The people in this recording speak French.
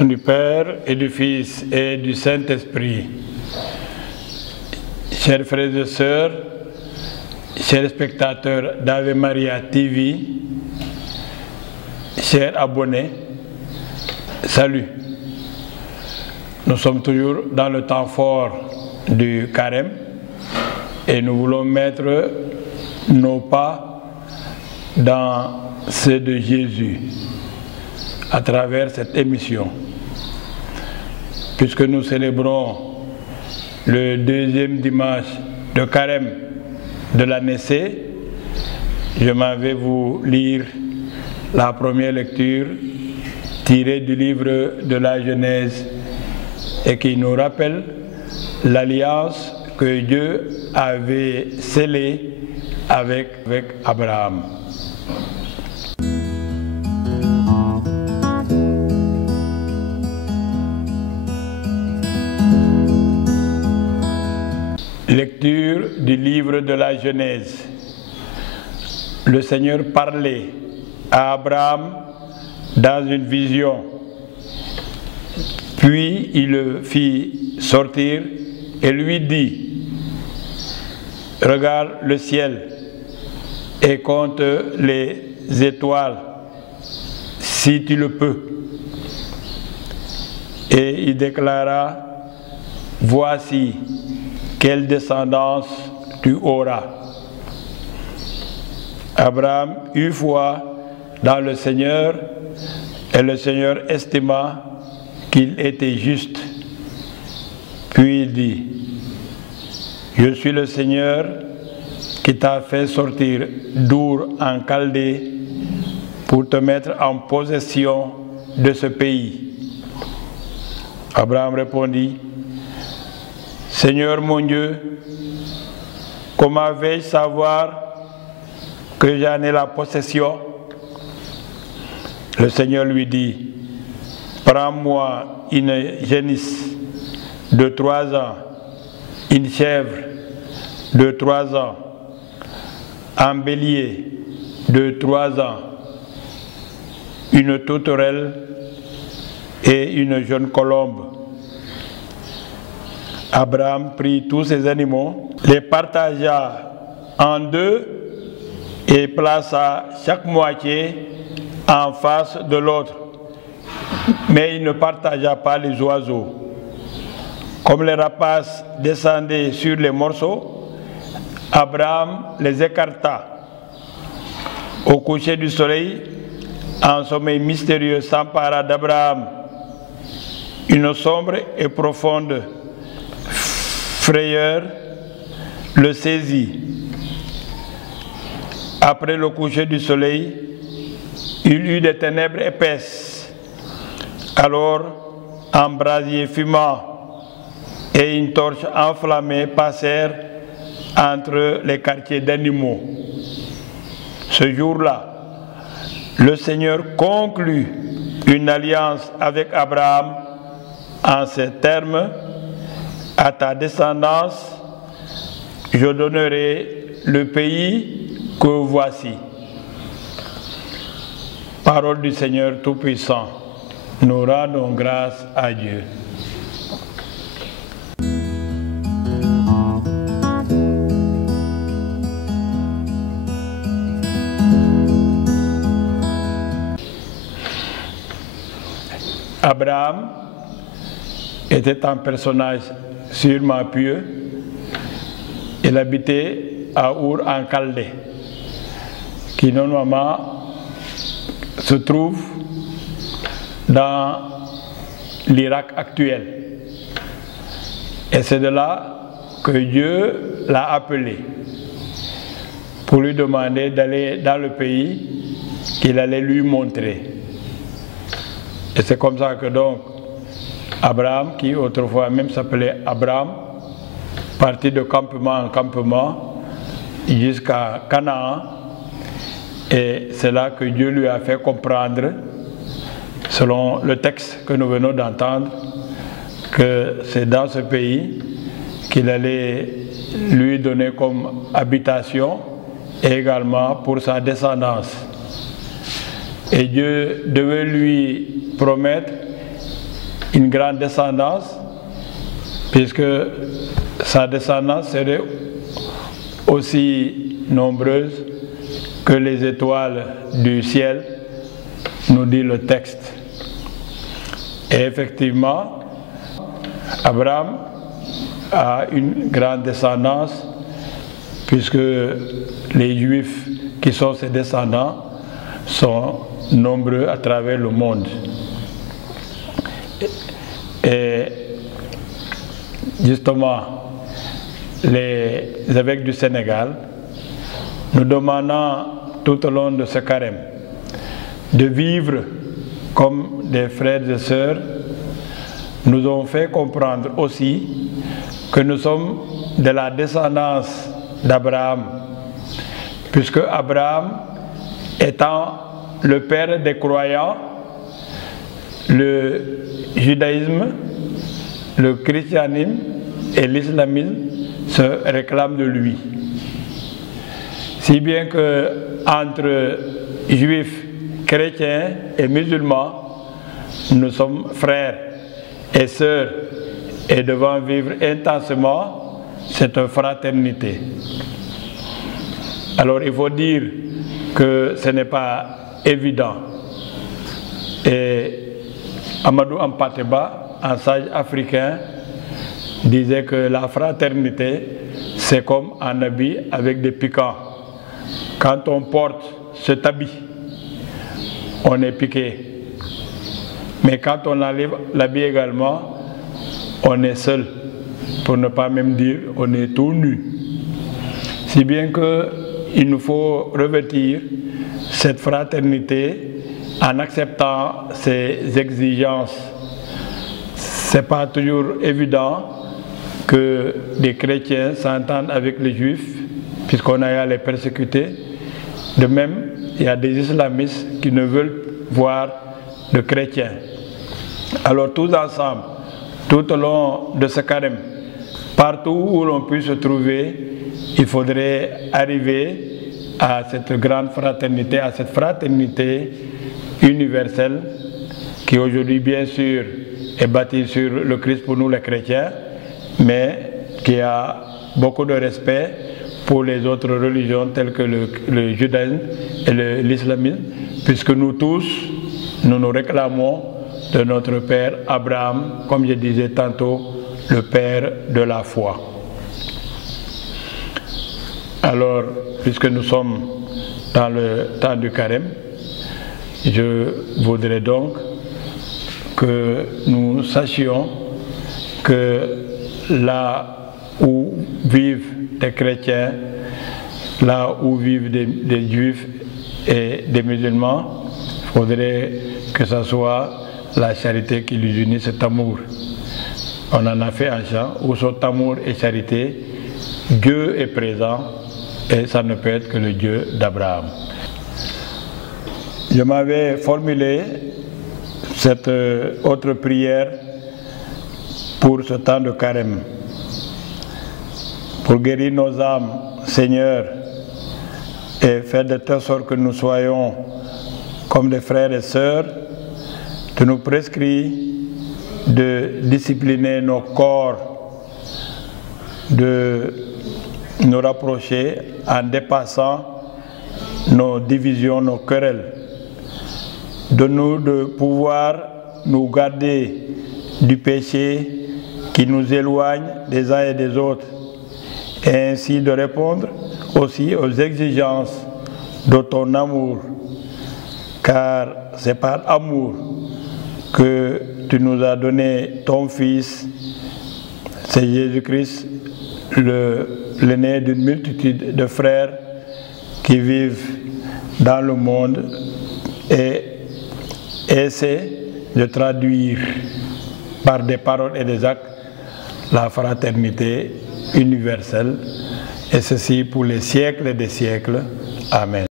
Au nom du Père et du Fils et du Saint-Esprit. Chers frères et sœurs, chers spectateurs d'Ave Maria TV, chers abonnés, salut. Nous sommes toujours dans le temps fort du carême et nous voulons mettre nos pas dans ceux de Jésus à travers cette émission. Puisque nous célébrons le deuxième dimanche de carême de l'année C, je m'en vais vous lire la première lecture tirée du livre de la Genèse et qui nous rappelle l'alliance que Dieu avait scellée avec Abraham. Lecture du livre de la Genèse. Le Seigneur parlait à Abraham dans une vision. Puis il le fit sortir et lui dit: regarde le ciel et compte les étoiles, si tu le peux. Et il déclara: voici quelle descendance tu auras. Abraham eut foi dans le Seigneur, et le Seigneur estima qu'il était juste. Puis il dit: je suis le Seigneur qui t'a fait sortir d'Our en Chaldée pour te mettre en possession de ce pays. Abraham répondit: Seigneur mon Dieu, comment vais-je savoir que j'en ai la possession? Le Seigneur lui dit: prends-moi une génisse de 3 ans, une chèvre de 3 ans, un bélier de 3 ans, une tourterelle et une jeune colombe. Abraham prit tous ces animaux, les partagea en 2 et plaça chaque moitié en face de l'autre. Mais il ne partagea pas les oiseaux. Comme les rapaces descendaient sur les morceaux, Abraham les écarta. Au coucher du soleil, un sommeil mystérieux s'empara d'Abraham. Une sombre et profonde frayeur le saisit. Après le coucher du soleil, il eut des ténèbres épaisses. Alors, un brasier fumant et une torche enflammée passèrent entre les quartiers d'animaux. Ce jour-là, le Seigneur conclut une alliance avec Abraham en ces termes: à ta descendance, je donnerai le pays que voici. Parole du Seigneur Tout-Puissant. Nous rendons grâce à Dieu. Abraham était un personnage sûrement pieux. Il habitait à Our en Chaldée, qui normalement se trouve dans l'Irak actuel. Et c'est de là que Dieu l'a appelé pour lui demander d'aller dans le pays qu'il allait lui montrer. Et c'est comme ça que donc Abraham, qui autrefois même s'appelait Abraham, partit de campement en campement jusqu'à Canaan. Et c'est là que Dieu lui a fait comprendre, selon le texte que nous venons d'entendre, que c'est dans ce pays qu'il allait lui donner comme habitation et également pour sa descendance. Et Dieu devait lui promettre une grande descendance, puisque sa descendance serait aussi nombreuse que les étoiles du ciel, nous dit le texte. Et effectivement, Abraham a une grande descendance, puisque les Juifs qui sont ses descendants sont nombreux à travers le monde. Et justement, les évêques du Sénégal, nous demandant tout au long de ce carême de vivre comme des frères et sœurs, nous ont fait comprendre aussi que nous sommes de la descendance d'Abraham, puisque Abraham étant le père des croyants, le judaïsme, le christianisme et l'islamisme se réclament de lui. Si bien que entre juifs, chrétiens et musulmans, nous sommes frères et sœurs et devons vivre intensément cette fraternité. Alors il faut dire que ce n'est pas évident. Et Amadou Hampâté-Bâ, un sage africain, disait que la fraternité, c'est comme un habit avec des piquants. Quand on porte cet habit, on est piqué. Mais quand on enlève l'habit également, on est seul. Pour ne pas même dire, on est tout nu. Si bien qu'il nous faut revêtir cette fraternité en acceptant ces exigences. Ce n'est pas toujours évident que des chrétiens s'entendent avec les juifs, puisqu'on a à les persécuter. De même, il y a des islamistes qui ne veulent voir de chrétiens. Alors tous ensemble, tout au long de ce carême, partout où l'on puisse se trouver, il faudrait arriver à cette grande fraternité, à cette fraternité universelle qui aujourd'hui bien sûr est bâtie sur le Christ pour nous les chrétiens, mais qui a beaucoup de respect pour les autres religions telles que le judaïsme et l'islamisme, puisque nous tous, nous nous réclamons de notre père Abraham, comme je disais tantôt, le père de la foi. Alors, puisque nous sommes dans le temps du carême, je voudrais donc que nous sachions que là où vivent des chrétiens, là où vivent des juifs et des musulmans, il faudrait que ce soit la charité qui les unit, cet amour. On en a fait un chant où cet amour et charité, Dieu est présent et ça ne peut être que le Dieu d'Abraham. Je m'avais formulé cette autre prière pour ce temps de carême. Pour guérir nos âmes, Seigneur, et faire de telle sorte que nous soyons comme des frères et sœurs, tu nous prescris de discipliner nos corps, de nous rapprocher en dépassant nos divisions, nos querelles. De nous de pouvoir nous garder du péché qui nous éloigne des uns et des autres, et ainsi de répondre aussi aux exigences de ton amour, car c'est par amour que tu nous as donné ton Fils, c'est Jésus-Christ, l'aîné d'une multitude de frères qui vivent dans le monde, et essaie de traduire par des paroles et des actes la fraternité universelle, et ceci pour les siècles des siècles. Amen.